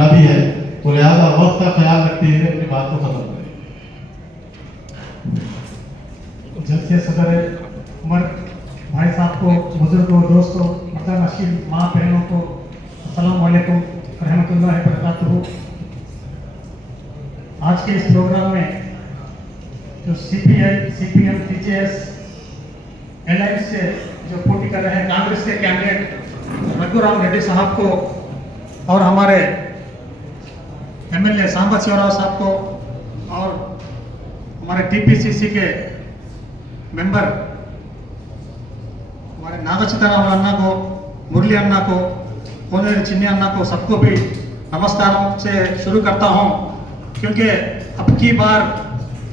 खराबी है, तो लिहाजा वक्त का ख्याल रखते हुए अपनी बात को खत्म करें। जलसे सदर उमर भाई साहब को, बुजुर्गों, दोस्तों, मतलब नशील माँ बहनों को अस्सलाम वालेकुम रहमतुल्लाहि व बरकातुहू। आज के इस प्रोग्राम में जो सीपीआई, सीपीएम, टीजेएस एलायंस से जो पोटी कर रहे हैं कांग्रेस के कैंडिडेट रघुराम रेड्डी साहब को और हमारे एमएलए सांबा शिवराव साहब को और हमारे टीपीसीसी के मेंबर हमारे नागा सीताराम अन्ना को, मुरली अन्ना को, कोनेर चिन्नी अन्ना को, सबको भी नमस्कार से शुरू करता हूं, क्योंकि अब की बार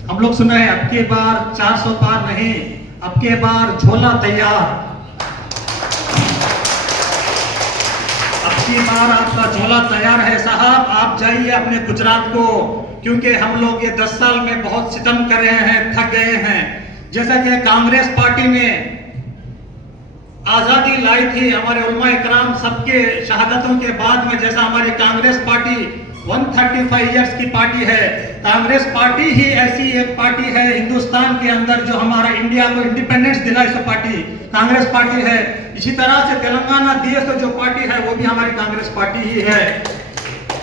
हम लोग सुन रहे हैं, अब की बार 400 पार नहीं, अब के बार झोला तैयार। अब की बार आपका झोला तैयार है साहब, आप जाइए अपने गुजरात को, क्योंकि हम लोग ये 10 साल में बहुत सितम कर रहे हैं, थक गए हैं। जैसा कि कांग्रेस पार्टी ने आजादी लाई थी, हमारे उलमा इकराम सबके शहादतों के बाद में, जैसा हमारी कांग्रेस पार्टी 135 इयर्स की पार्टी है, कांग्रेस पार्टी ही ऐसी एक पार्टी है हिंदुस्तान के अंदर जो हमारा इंडिया को इंडिपेंडेंस दिलाई, सो पार्टी कांग्रेस पार्टी है। इसी तरह से तेलंगाना डीएस जो पार्टी है वो भी हमारी कांग्रेस पार्टी ही है।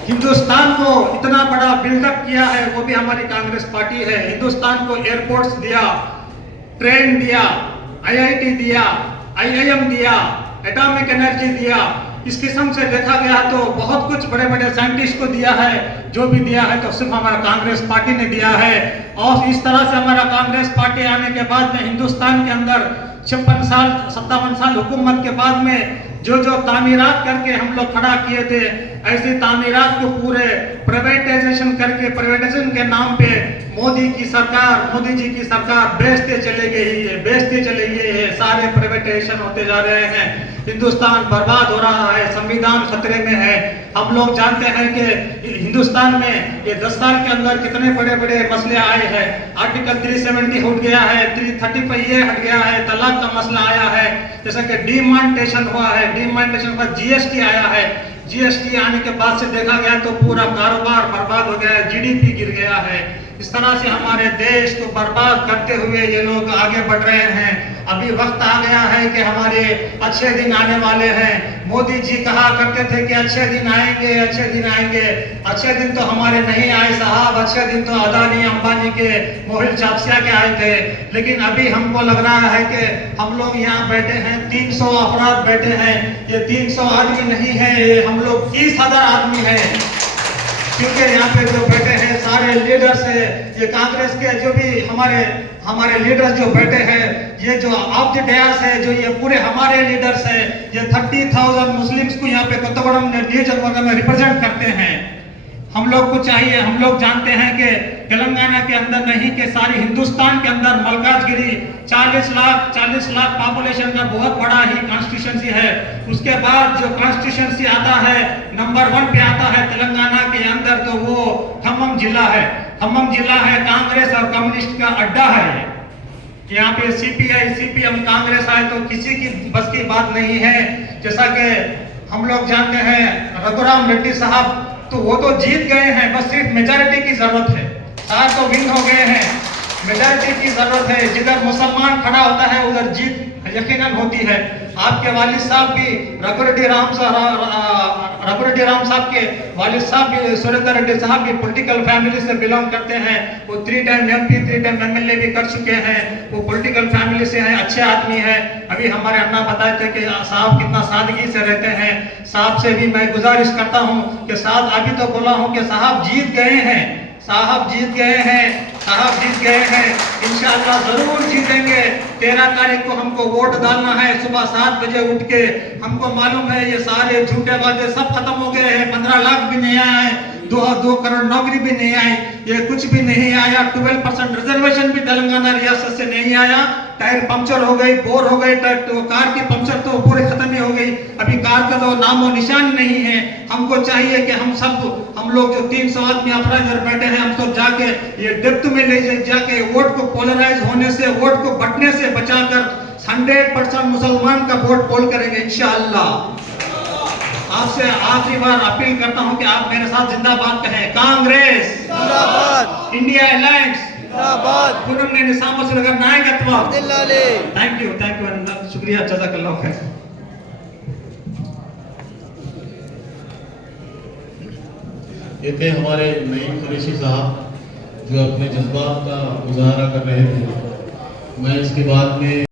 हिंदुस्तान को इतना बड़ा बिल्डअप किया है वो भी हमारी कांग्रेस पार्टी है। हिंदुस्तान को एयरपोर्ट्स दिया, ट्रेन दिया, आईआईटी दिया, आईआईएम दिया, एटॉमिक एनर्जी दिया। इस किस्म से देखा गया तो बहुत कुछ बड़े बड़े साइंटिस्ट को दिया है, जो भी दिया है तो सिर्फ हमारा कांग्रेस पार्टी ने दिया है। और इस तरह से हमारा कांग्रेस पार्टी आने के बाद में हिंदुस्तान के अंदर 56 साल 57 साल हुकूमत के बाद में जो जो तामीरात करके हम लोग खड़ा किए थे, ऐसी तामीरात को पूरे प्राइवेटाइजेशन करके, प्राइवेटाइजेशन के नाम पे मोदी की सरकार, मोदी जी की सरकार बेचते चले गई है, बेचते चले गए हैं, सारे प्राइवेटाइजेशन होते जा रहे हैं, हिंदुस्तान बर्बाद हो रहा है, संविधान खतरे में है। हम लोग जानते हैं कि हिंदुस्तान में ये 10 साल के अंदर कितने बड़े बड़े मसले आए हैं। आर्टिकल 370 हट गया है, 335 ये हट गया है, तलाक का मसला आया है, जैसा कि डिमॉनिटाइजेशन हुआ है, डिमॉनिटाइजेशन का जीएसटी आया है। जीएसटी आने के बाद से देखा गया तो पूरा कारोबार बर्बाद हो गया है, जीडीपी गिर गया है। इस तरह से हमारे देश को बर्बाद करते हुए ये लोग आगे बढ़ रहे हैं। अभी वक्त आ गया है कि हमारे अच्छे दिन आने वाले हैं। मोदी जी कहा करते थे कि अच्छे दिन आएंगे, अच्छे दिन आएंगे। अच्छे दिन तो हमारे नहीं आए साहब, अच्छे दिन तो अदानी अंबानी के, मोहिल चापसिया के आए थे। लेकिन अभी हमको लग रहा है कि हम लोग यहाँ बैठे हैं, 300 अफराद बैठे हैं, ये 300 आदमी नहीं है, ये हम लोग 30,000 आदमी हैं, क्योंकि यहाँ पे जो बैठे हैं सारे लीडर्स है, ये कांग्रेस के जो भी हमारे लीडर्स जो बैठे हैं, ये जो ऑफ द डयास है, जो ये पूरे हमारे लीडर्स है, ये 30,000 मुस्लिम्स को यहाँ पे कोत्तगुड़म नियोजकवर्ग में रिप्रेजेंट करते हैं। हम लोग को चाहिए, हम लोग जानते हैं कि तेलंगाना के अंदर नहीं कि सारी हिंदुस्तान के अंदर मलकाजगिरी 40 लाख पॉपुलेशन का बहुत बड़ा ही कॉन्स्टिट्यूशंसी है। उसके बाद जो कॉन्स्टिट्यूशंसी आता है नंबर 1 पे आता है तेलंगाना के अंदर, तो वो खम्मम जिला है। खम्मम जिला है, कांग्रेस और कम्युनिस्ट का अड्डा है। यहाँ पे सीपीआई, सीपीएम, कांग्रेस आए तो किसी की बस की बात नहीं है। जैसा कि हम लोग जानते हैं रघुराम रेड्डी साहब, तो वो तो जीत गए हैं, बस सिर्फ मेजॉरिटी की जरूरत है। सारे तो विन हो गए हैं, मेजॉरिटी की जरूरत है। जिधर मुसलमान खड़ा होता है उधर जीत यकीनन होती है। आपके वालिद साहब भी रघुरेड्डी राम साहब के वालिद साहब भी, सुरेंद्र रेड्डी साहब भी पॉलिटिकल फैमिली से बिलोंग करते हैं। वो 3 टाइम एमपी, 3 टाइम एमएलए भी कर चुके हैं, वो पॉलिटिकल फैमिली से हैं, अच्छे आदमी हैं। अभी हमारे अन्ना बताए थे कि साहब कितना सादगी से रहते हैं। साहब से भी मैं गुजारिश करता हूं कि साहब, अभी तो बोला हूं कि साहब जीत गए हैं, साहब जीत गए हैं, साहब जीत गए हैं, इंशाअल्लाह जरूर जीतेंगे। 13 तारीख को हमको वोट डालना है, सुबह 7 बजे उठ के। हमको मालूम है ये सारे झूठे बातें सब खत्म हो गए हैं, 15 लाख भी नहीं आए, 2 करोड़ नौकरी भी नहीं आई, ये कुछ भी नहीं आया। 12% रिजर्वेशन भी तेलंगाना रियासत से नहीं आया। टायर पंक्चर हो गई, बोर हो गई, तो कार की पंक्चर तो पूरे खत्म ही हो गई। अभी कार का तो नामो निशान नहीं है। हमको चाहिए कि हम लोग जो 300 आदमी अफराज बैठे हैं, हम सब जाके ये डेप्थ में ले जाके वोट को पोलराइज होने से, वोट को बंटने से बचाकर 100% मुसलमान का वोट पोल करेंगे इंशाअल्लाह। आपसे आखिरी बार अपील करता हूं कि आप मेरे साथ जिंदाबाद कहें। कांग्रेस जिंदाबाद इंडिया अलायंस जिंदाबाद पूनम ने निजाम नगर नायकत्व। जिल्लाले थैंक यू शुक्रिया, जज़ाकल्लाह खैर। ये थे हमारे नईम कुरैशी साहब जो अपने जज्बात का मुजाहरा कर रहे थे। मैं इसके बाद में